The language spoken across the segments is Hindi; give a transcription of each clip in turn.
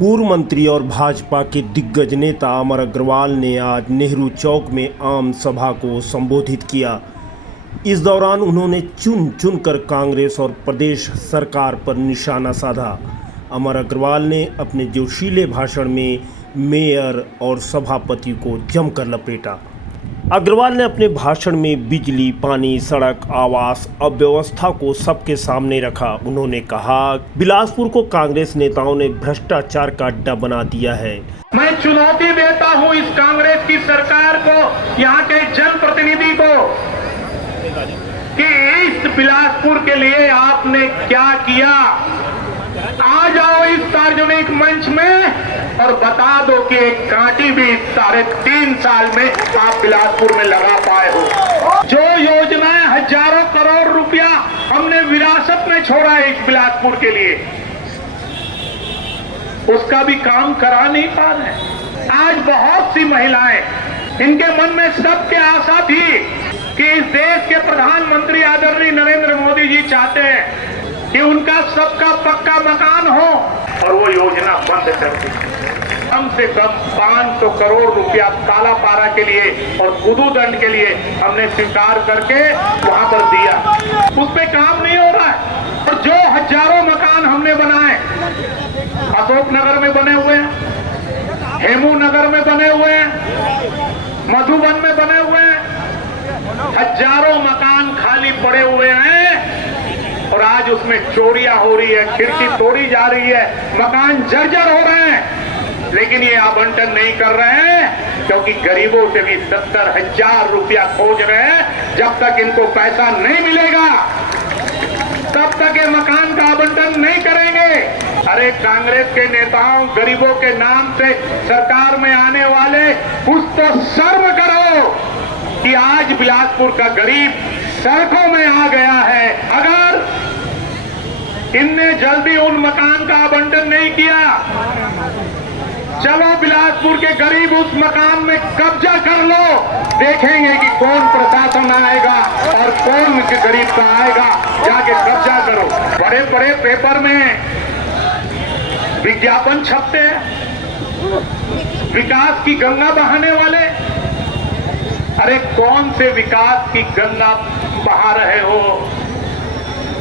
पूर्व मंत्री और भाजपा के दिग्गज नेता अमर अग्रवाल ने आज नेहरू चौक में आम सभा को संबोधित किया। इस दौरान उन्होंने चुन चुनकर कांग्रेस और प्रदेश सरकार पर निशाना साधा। अमर अग्रवाल ने अपने जोशीले भाषण में मेयर और सभापति को जमकर लपेटा। अग्रवाल ने अपने भाषण में बिजली, पानी, सड़क, आवास, अव्यवस्था को सबके सामने रखा। उन्होंने कहा, बिलासपुर को कांग्रेस नेताओं ने भ्रष्टाचार का अड्डा बना दिया है। मैं चुनौती देता हूं इस कांग्रेस की सरकार को, यहाँ के जनप्रतिनिधि को, कि इस बिलासपुर के लिए आपने क्या किया। आ जाओ इस सार्वजनिक मंच में और बता दो कि एक कांटी भी 3.5 साल में आप बिलासपुर में लगा पाए हो। जो योजनाएं हजारों करोड़ रुपया हमने विरासत में छोड़ा है इस बिलासपुर के लिए, उसका भी काम करा नहीं पा रहे। आज बहुत सी महिलाएं, इनके मन में सबके आशा थी कि इस देश के प्रधानमंत्री आदरणीय नरेंद्र मोदी जी चाहते हैं कि उनका सबका पक्का मकान हो, और वो योजना बंद कर दी। कम से कम 500 करोड़ रुपया काला पारा के लिए और कुदू दंड के लिए हमने स्वीकार करके वहां पर दिया। उस पे काम नहीं हो रहा है। और जो हजारों मकान हमने बनाए, अशोक नगर में बने हुए हैं, हेमू नगर में बने हुए हैं, मधुबन में बने हुए हैं, हजारों मकान खाली पड़े हुए हैं और आज उसमें चोरियां हो रही है, खिड़की तोड़ी जा रही है, मकान जर्जर हो रहे हैं। लेकिन ये आवंटन नहीं कर रहे हैं क्योंकि गरीबों से भी 70,000 रुपया खोज रहे हैं। जब तक इनको पैसा नहीं मिलेगा तब तक ये मकान का आवंटन नहीं करेंगे। अरे कांग्रेस के नेताओं, गरीबों के नाम से सरकार में आने वाले, कुछ तो शर्म करो कि आज बिलासपुर का गरीब सड़कों में आ गया है। अगर इनने जल्दी उन मकान का आवंटन नहीं किया, चलो बिलासपुर के गरीब उस मकान में कब्जा कर लो, देखेंगे कि कौन प्रशासन आएगा और कौन गरीब का आएगा। जाके कब्जा करो। बड़े बड़े पेपर में विज्ञापन छपते हैं, विकास की गंगा बहाने वाले। अरे कौन से विकास की गंगा बहा रहे हो?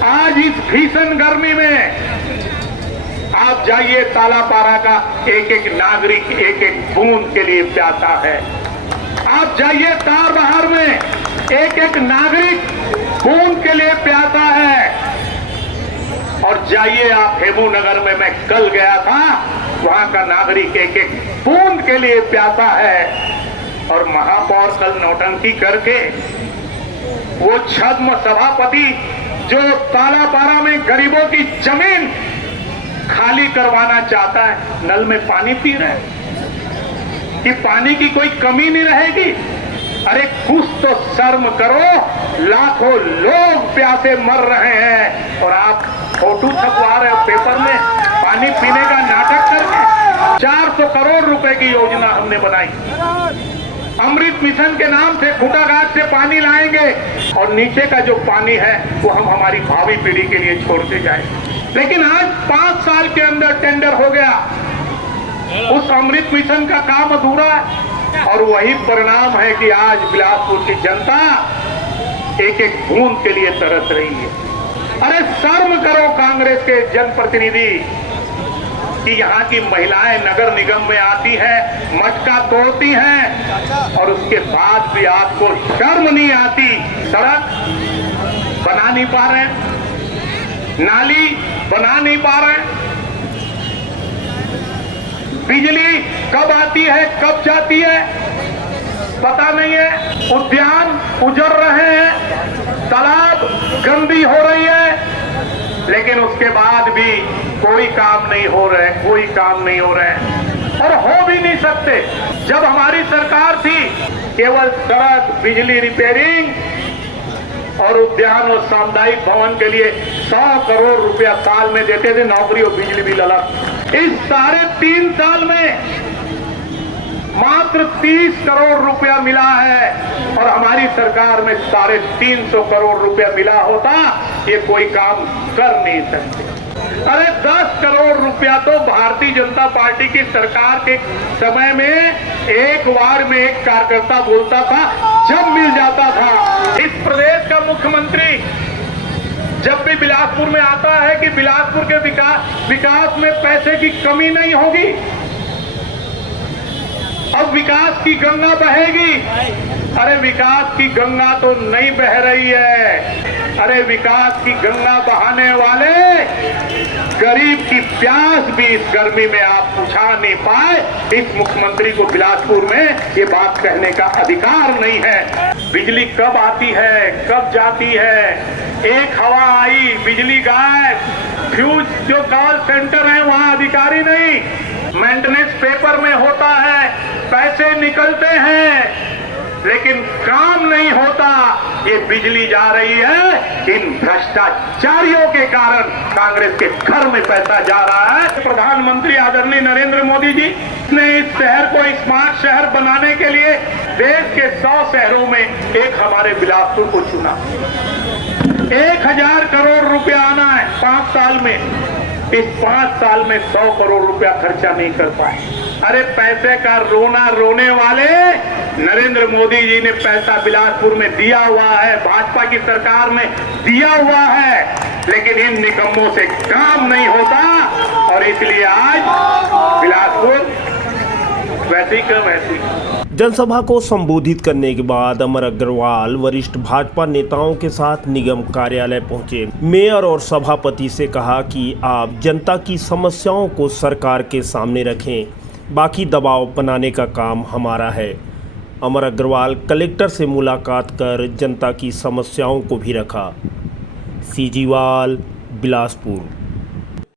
आज इस भीषण गर्मी में आप जाइए, तालापारा का एक एक नागरिक एक एक बूंद के लिए प्यासा है। आप जाइए तारबहार में, एक एक नागरिक बूंद के लिए प्यासा है। और जाइए आप हेमू नगर में, मैं कल गया था, वहां का नागरिक एक एक बूंद के लिए प्यासा है। और महापौर कल नौटंकी करके वो छद्म सभापति जो तालापारा में गरीबों की जमीन खाली करवाना चाहता है, नल में पानी पी रहे हैं कि पानी की कोई कमी नहीं रहेगी। अरे कुछ तो शर्म करो। लाखों लोग प्यासे मर रहे हैं और आप फोटो छपवा रहे हो पेपर में, पानी पीने का नाटक करके। 400 करोड़ रुपए की योजना हमने बनाई। अमृत मिशन के नाम से खूंटाघाट से पानी लाएंगे और नीचे का जो पानी है वो हम हमारी भावी पीढ़ी के लिए छोड़ते जाएंगे। लेकिन आज 5 साल के अंदर टेंडर हो गया, उस अमृत मिशन का काम अधूरा है। और वही परिणाम है कि आज बिलासपुर की जनता एक एक बूंद के लिए तरस रही है। अरे शर्म करो कांग्रेस के जनप्रतिनिधि कि यहाँ की महिलाएं नगर निगम में आती है, मटका तोड़ती हैं और उसके बाद भी आपको शर्म नहीं आती। सड़क बना नहीं पा रहे, नाली बना नहीं पा रहे, बिजली कब आती है कब जाती है पता नहीं है, उद्यान उजड़ रहे हैं, तालाब गंदी हो रही है, लेकिन उसके बाद भी कोई काम नहीं हो रहा है, कोई काम नहीं हो रहा है और हो भी नहीं सकते। जब हमारी सरकार थी, केवल सड़क, बिजली रिपेयरिंग और उद्यान और सामुदायिक भवन के लिए 100 करोड़ रुपया साल में देते थे, नौकरी और बिजली बिल अलग। इस 3.5 साल में मात्र 30 करोड़ रुपया मिला है और हमारी सरकार में 350 करोड़ रुपया मिला होता, ये कोई काम कर नहीं सकते। अरे 10 करोड़ रुपया तो भारतीय जनता पार्टी की सरकार के समय में एक वार्ड में एक कार्यकर्ता बोलता था, जब मिल जाता था। इस प्रदेश का मुख्यमंत्री जब भी बिलासपुर में आता है कि बिलासपुर के विकास में पैसे की कमी नहीं होगी, अब विकास की गंगा बहेगी। अरे विकास की गंगा तो नहीं बह रही है। अरे विकास की गंगा बहाने वाले गरीब की प्यास भी इस गर्मी में आप बुझा नहीं पाए। इस मुख्यमंत्री को बिलासपुर में ये बात कहने का अधिकार नहीं है। बिजली कब आती है, कब जाती है, एक हवा आई बिजली गायब। फ्यूज जो कॉल सेंटर है वहां अधिकारी नहीं, मेंटेनेंस पेपर में होता है, पैसे निकलते हैं लेकिन काम नहीं होता। ये बिजली जा रही है इन भ्रष्टाचारियों के कारण, कांग्रेस के घर में पैसा जा रहा है। प्रधानमंत्री आदरणीय नरेंद्र मोदी जी ने इस शहर को स्मार्ट शहर बनाने के लिए देश के 100 शहरों में एक हमारे बिलासपुर को चुना। 1000 करोड़ रुपया आना है 5 साल में। इस 5 साल में 100 करोड़ रुपया खर्चा नहीं कर पाए। अरे पैसे का रोना रोने वाले, नरेंद्र मोदी जी ने पैसा बिलासपुर में दिया हुआ है, भाजपा की सरकार में दिया हुआ है, लेकिन इन निकम्मों से काम नहीं होता और इसलिए आज बिलासपुर वैसी का वैसी। जनसभा को संबोधित करने के बाद अमर अग्रवाल वरिष्ठ भाजपा नेताओं के साथ निगम कार्यालय पहुंचे। मेयर और सभापति से कहा कि आप जनता की समस्याओं को सरकार के सामने रखें, बाकी दबाव बनाने का काम हमारा है। अमर अग्रवाल कलेक्टर से मुलाकात कर जनता की समस्याओं को भी रखा। सीजीवाल, बिलासपुर।